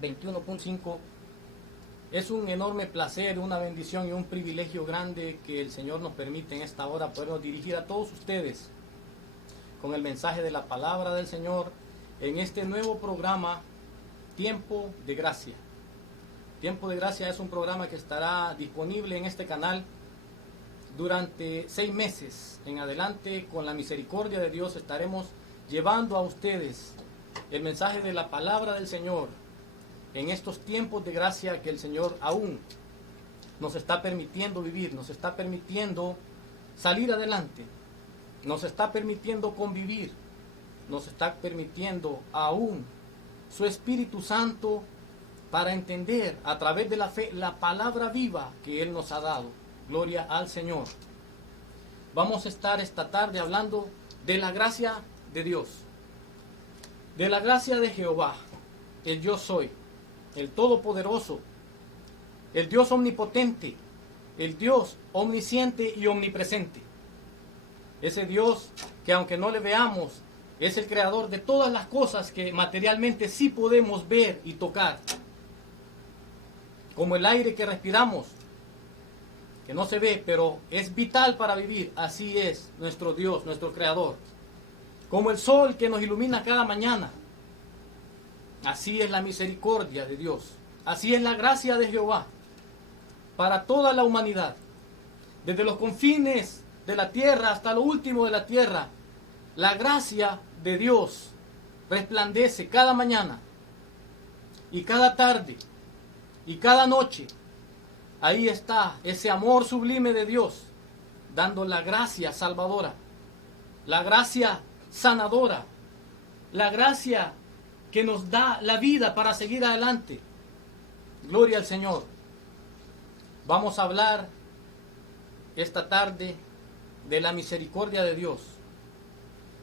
21.5. Es un enorme placer, una bendición y un privilegio grande que el Señor nos permite en esta hora podernos dirigir a todos ustedes con el mensaje de la palabra del Señor en este nuevo programa Tiempo de Gracia. Tiempo de Gracia es un programa que estará disponible en este canal durante 6 meses en adelante. Con la misericordia de Dios estaremos llevando a ustedes el mensaje de la palabra del Señor en estos tiempos de gracia que el Señor aún nos está permitiendo vivir, nos está permitiendo salir adelante, nos está permitiendo convivir, nos está permitiendo aún su Espíritu Santo para entender a través de la fe la palabra viva que Él nos ha dado. Gloria al Señor. Vamos a estar esta tarde hablando de la gracia de Dios, de la gracia de Jehová, el Yo Soy, el Todopoderoso, el Dios omnipotente, el Dios omnisciente y omnipresente. Ese Dios que, aunque no le veamos, es el creador de todas las cosas que materialmente sí podemos ver y tocar, como el aire que respiramos, que no se ve, pero es vital para vivir. Así es nuestro Dios, nuestro creador. Como el sol que nos ilumina cada mañana. Así es la misericordia de Dios. Así es la gracia de Jehová para toda la humanidad. Desde los confines de la tierra hasta lo último de la tierra, la gracia de Dios resplandece cada mañana y cada tarde y cada noche. Ahí está ese amor sublime de Dios, dando la gracia salvadora, la gracia sanadora, la gracia que nos da la vida para seguir adelante. Gloria al Señor. Vamos a hablar esta tarde de la misericordia de Dios,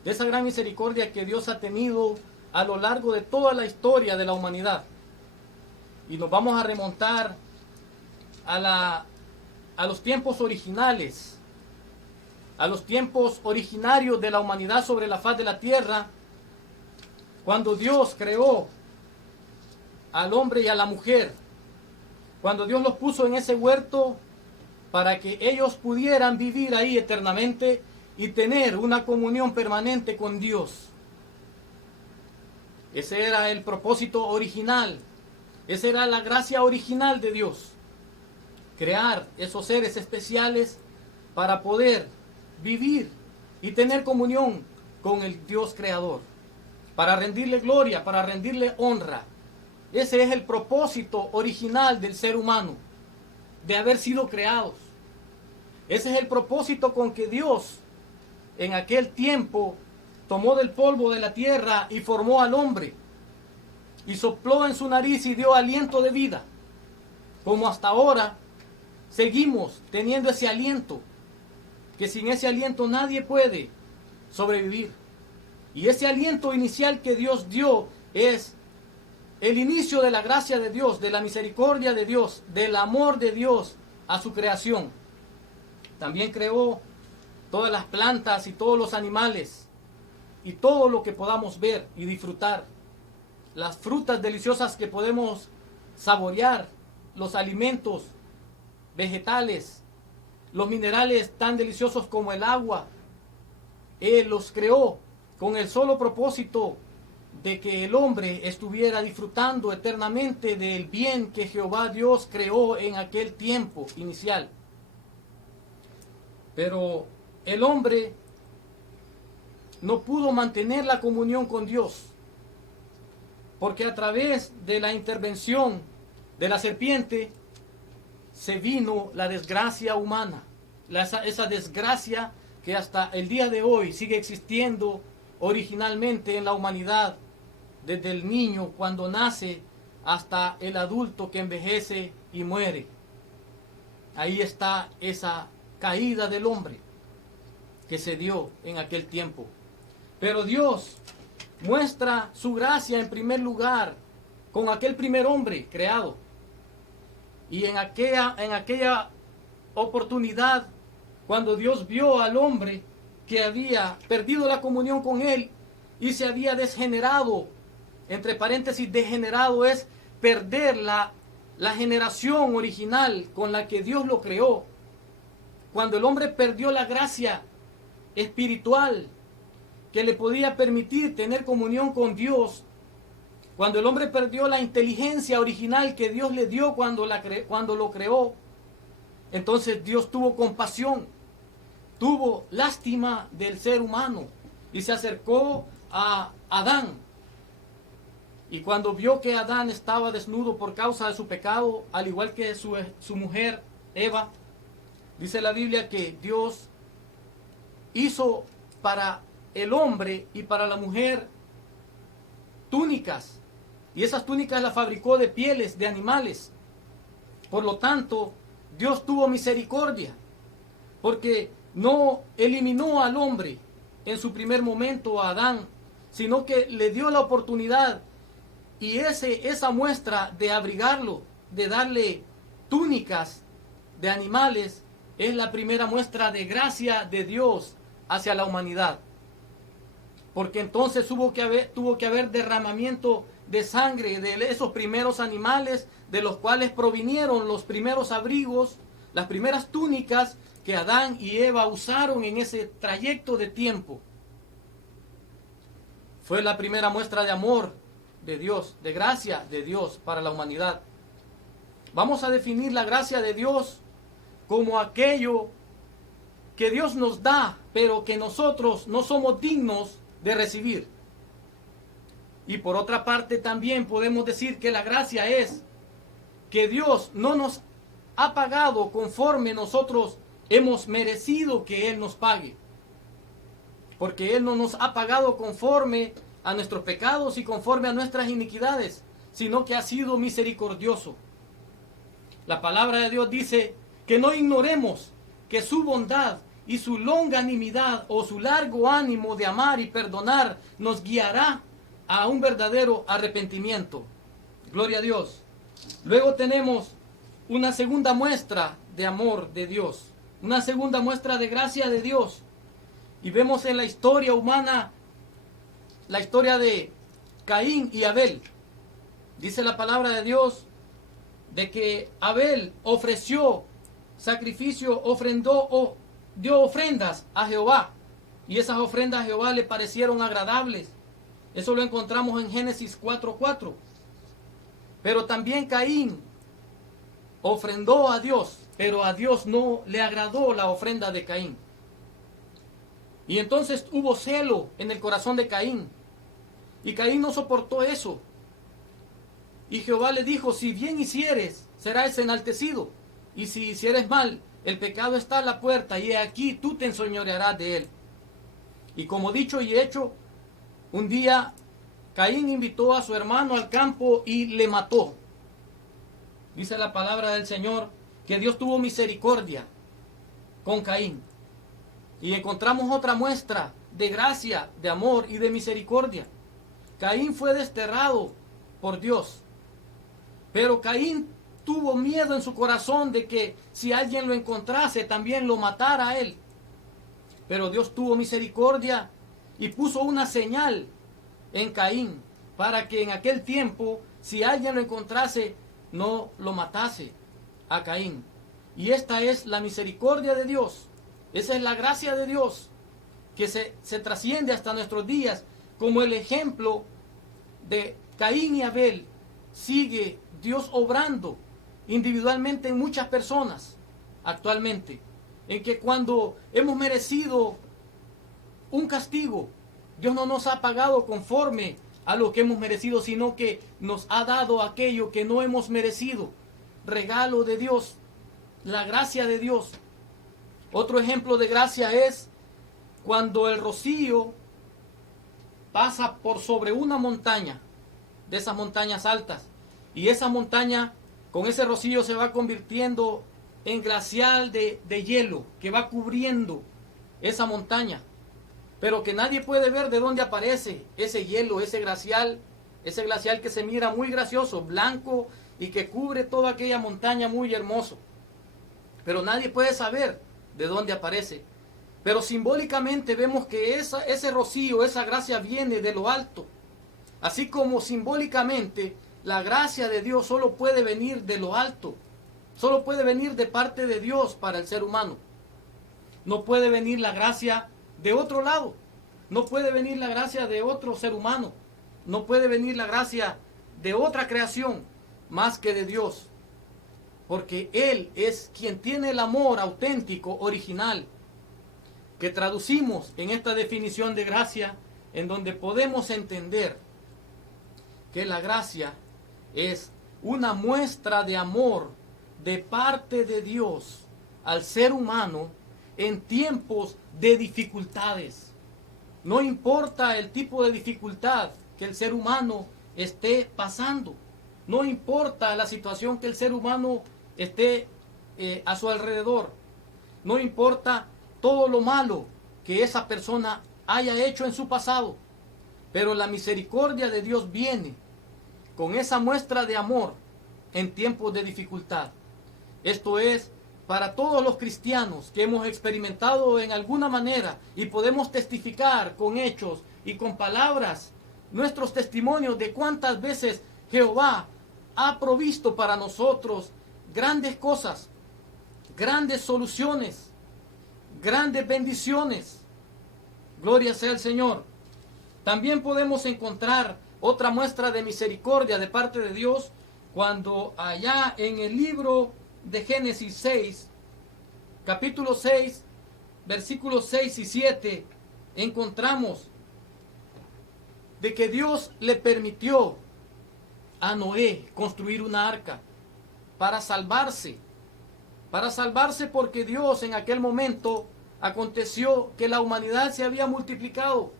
de esa gran misericordia que Dios ha tenido a lo largo de toda la historia de la humanidad. Y nos vamos a remontar a los tiempos originales, a los tiempos originarios de la humanidad sobre la faz de la tierra, cuando Dios creó al hombre y a la mujer, cuando Dios los puso en ese huerto para que ellos pudieran vivir ahí eternamente y tener una comunión permanente con Dios. Ese era el propósito original, esa era la gracia original de Dios. Crear esos seres especiales para poder vivir y tener comunión con el Dios creador, para rendirle gloria, para rendirle honra. Ese es el propósito original del ser humano, de haber sido creados. Ese es el propósito con que Dios en aquel tiempo tomó del polvo de la tierra y formó al hombre, y sopló en su nariz y dio aliento de vida, como hasta ahora seguimos teniendo ese aliento, que sin ese aliento nadie puede sobrevivir. Y ese aliento inicial que Dios dio es el inicio de la gracia de Dios, de la misericordia de Dios, del amor de Dios a su creación. También creó todas las plantas y todos los animales y todo lo que podamos ver y disfrutar. Las frutas deliciosas que podemos saborear, los alimentos vegetales, los minerales tan deliciosos como el agua. Él los creó con el solo propósito de que el hombre estuviera disfrutando eternamente del bien que Jehová Dios creó en aquel tiempo inicial. Pero el hombre no pudo mantener la comunión con Dios, porque a través de la intervención de la serpiente se vino la desgracia humana, esa desgracia que hasta el día de hoy sigue existiendo originalmente en la humanidad, desde el niño cuando nace hasta el adulto que envejece y muere. Ahí está esa caída del hombre que se dio en aquel tiempo. Pero Dios muestra su gracia en primer lugar con aquel primer hombre creado. Y en aquella oportunidad, cuando Dios vio al hombre que había perdido la comunión con Él y se había desgenerado, entre paréntesis, degenerado es perder la generación original con la que Dios lo creó, cuando el hombre perdió la gracia espiritual que le podía permitir tener comunión con Dios, cuando el hombre perdió la inteligencia original que Dios le dio cuando lo creó, entonces Dios tuvo compasión, tuvo lástima del ser humano y se acercó a Adán. Y cuando vio que Adán estaba desnudo por causa de su pecado, al igual que su mujer Eva, dice la Biblia que Dios hizo para el hombre y para la mujer túnicas, y esas túnicas las fabricó de pieles de animales. Por lo tanto, Dios tuvo misericordia, porque no eliminó al hombre en su primer momento, a Adán, sino que le dio la oportunidad, y esa muestra de abrigarlo, de darle túnicas de animales, es la primera muestra de gracia de Dios hacia la humanidad. Porque entonces tuvo que haber derramamiento de sangre de esos primeros animales, de los cuales provinieron los primeros abrigos, las primeras túnicas que Adán y Eva usaron en ese trayecto de tiempo. Fue la primera muestra de amor de Dios, de gracia de Dios para la humanidad. Vamos a definir la gracia de Dios como aquello que Dios nos da, pero que nosotros no somos dignos de recibir. Y por otra parte también podemos decir que la gracia es que Dios no nos ha pagado conforme nosotros hemos merecido que Él nos pague. Porque Él no nos ha pagado conforme a nuestros pecados y conforme a nuestras iniquidades, sino que ha sido misericordioso. La palabra de Dios dice que no ignoremos que su bondad y su longanimidad o su largo ánimo de amar y perdonar nos guiará a un verdadero arrepentimiento. Gloria a Dios. Luego tenemos una segunda muestra de amor de Dios, una segunda muestra de gracia de Dios. Y vemos en la historia humana la historia de Caín y Abel. Dice la palabra de Dios de que Abel ofreció sacrificio, dio ofrendas a Jehová, y esas ofrendas a Jehová le parecieron agradables. Eso lo encontramos en Génesis 4:4. Pero también Caín ofrendó a Dios, pero a Dios no le agradó la ofrenda de Caín. Y entonces hubo celo en el corazón de Caín, y Caín no soportó eso. Y Jehová le dijo: si bien hicieres, serás enaltecido, y si hicieres mal, el pecado está a la puerta, y he aquí tú te enseñorearás de él. Y como dicho y hecho, un día Caín invitó a su hermano al campo y le mató. Dice la palabra del Señor que Dios tuvo misericordia con Caín. Y encontramos otra muestra de gracia, de amor y de misericordia. Caín fue desterrado por Dios, pero Caín tuvo miedo en su corazón de que si alguien lo encontrase también lo matara a él. Pero Dios tuvo misericordia y puso una señal en Caín para que en aquel tiempo, si alguien lo encontrase, no lo matase a Caín. Y esta es la misericordia de Dios. Esa es la gracia de Dios que se trasciende hasta nuestros días, como el ejemplo de Caín y Abel. Sigue Dios obrando individualmente en muchas personas actualmente, en que cuando hemos merecido un castigo, Dios no nos ha pagado conforme a lo que hemos merecido, sino que nos ha dado aquello que no hemos merecido. Regalo de Dios, la gracia de Dios. Otro ejemplo de gracia es cuando el rocío pasa por sobre una montaña, de esas montañas altas, y esa montaña con ese rocío se va convirtiendo en glacial de hielo que va cubriendo esa montaña, pero que nadie puede ver de dónde aparece ese hielo, ese glacial que se mira muy gracioso, blanco, y que cubre toda aquella montaña muy hermoso, pero nadie puede saber de dónde aparece. Pero simbólicamente vemos que ese rocío, esa gracia viene de lo alto, así como simbólicamente la gracia de Dios solo puede venir de lo alto, solo puede venir de parte de Dios para el ser humano. No puede venir la gracia de otro lado, no puede venir la gracia de otro ser humano, no puede venir la gracia de otra creación más que de Dios, porque Él es quien tiene el amor auténtico, original, que traducimos en esta definición de gracia, en donde podemos entender que la gracia es una muestra de amor de parte de Dios al ser humano en tiempos de dificultades. No importa el tipo de dificultad que el ser humano esté pasando, no importa la situación que el ser humano esté a su alrededor, no importa todo lo malo que esa persona haya hecho en su pasado, pero la misericordia de Dios viene con esa muestra de amor en tiempos de dificultad. Esto es para todos los cristianos que hemos experimentado en alguna manera y podemos testificar con hechos y con palabras nuestros testimonios de cuántas veces Jehová ha provisto para nosotros grandes cosas, grandes soluciones, grandes bendiciones. Gloria sea al Señor. También podemos encontrar otra muestra de misericordia de parte de Dios cuando allá en el libro de Génesis 6, capítulo 6, versículos 6 y 7, encontramos de que Dios le permitió a Noé construir una arca para salvarse porque Dios en aquel momento aconteció que la humanidad se había multiplicado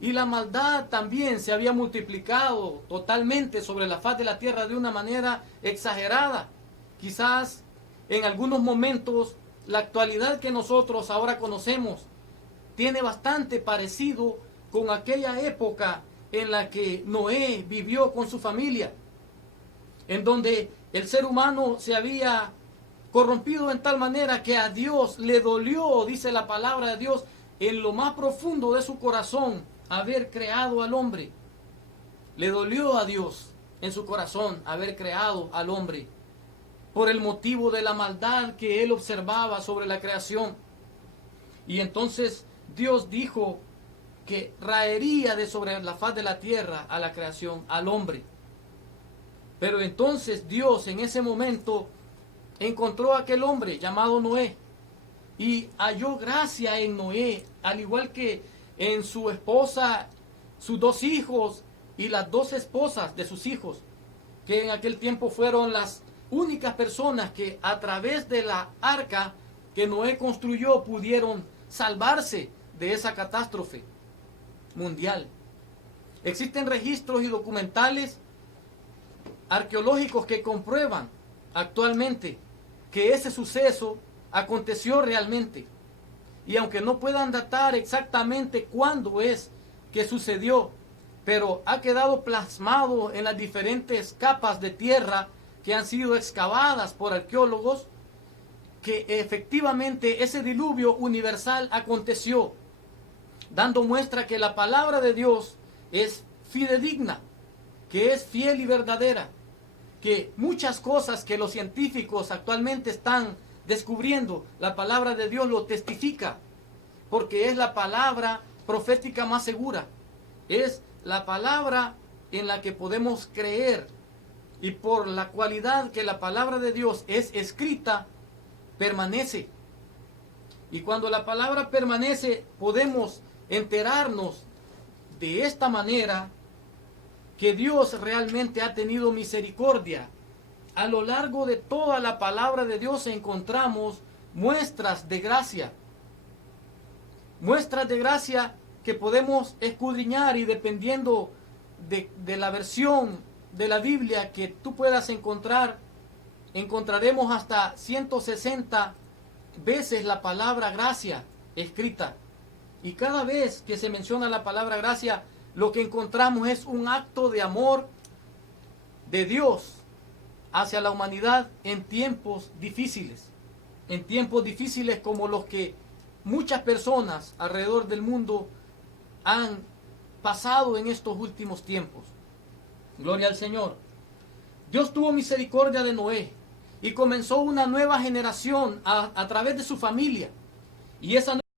y la maldad también se había multiplicado totalmente sobre la faz de la tierra de una manera exagerada. Quizás en algunos momentos la actualidad que nosotros ahora conocemos tiene bastante parecido con aquella época en la que Noé vivió con su familia, en donde el ser humano se había corrompido en tal manera que a Dios le dolió, dice la palabra de Dios, en lo más profundo de su corazón haber creado al hombre. Le dolió a Dios en su corazón haber creado al hombre por el motivo de la maldad que él observaba sobre la creación. Y entonces Dios dijo que raería de sobre la faz de la tierra a la creación, al hombre. Pero entonces Dios en ese momento encontró a aquel hombre llamado Noé y halló gracia en Noé, al igual que en su esposa, sus dos hijos y las dos esposas de sus hijos, que en aquel tiempo fueron las únicas personas que a través de la arca que Noé construyó pudieron salvarse de esa catástrofe mundial. Existen registros y documentales arqueológicos que comprueban actualmente que ese suceso aconteció realmente. Y aunque no puedan datar exactamente cuándo es que sucedió, pero ha quedado plasmado en las diferentes capas de tierra que han sido excavadas por arqueólogos, que efectivamente ese diluvio universal aconteció, dando muestra que la palabra de Dios es fidedigna, que es fiel y verdadera, que muchas cosas que los científicos actualmente están descubriendo, la palabra de Dios lo testifica, porque es la palabra profética más segura, es la palabra en la que podemos creer, y por la cualidad que la palabra de Dios es escrita, permanece. Y cuando la palabra permanece, podemos enterarnos de esta manera que Dios realmente ha tenido misericordia. A lo largo de toda la palabra de Dios encontramos muestras de gracia. Muestras de gracia que podemos escudriñar, y dependiendo de la versión de la Biblia que tú puedas encontrar, encontraremos hasta 160 veces la palabra gracia escrita. Y cada vez que se menciona la palabra gracia, lo que encontramos es un acto de amor de Dios hacia la humanidad en tiempos difíciles como los que muchas personas alrededor del mundo han pasado en estos últimos tiempos. Gloria al Señor. Dios tuvo misericordia de Noé y comenzó una nueva generación a través de su familia. Y esa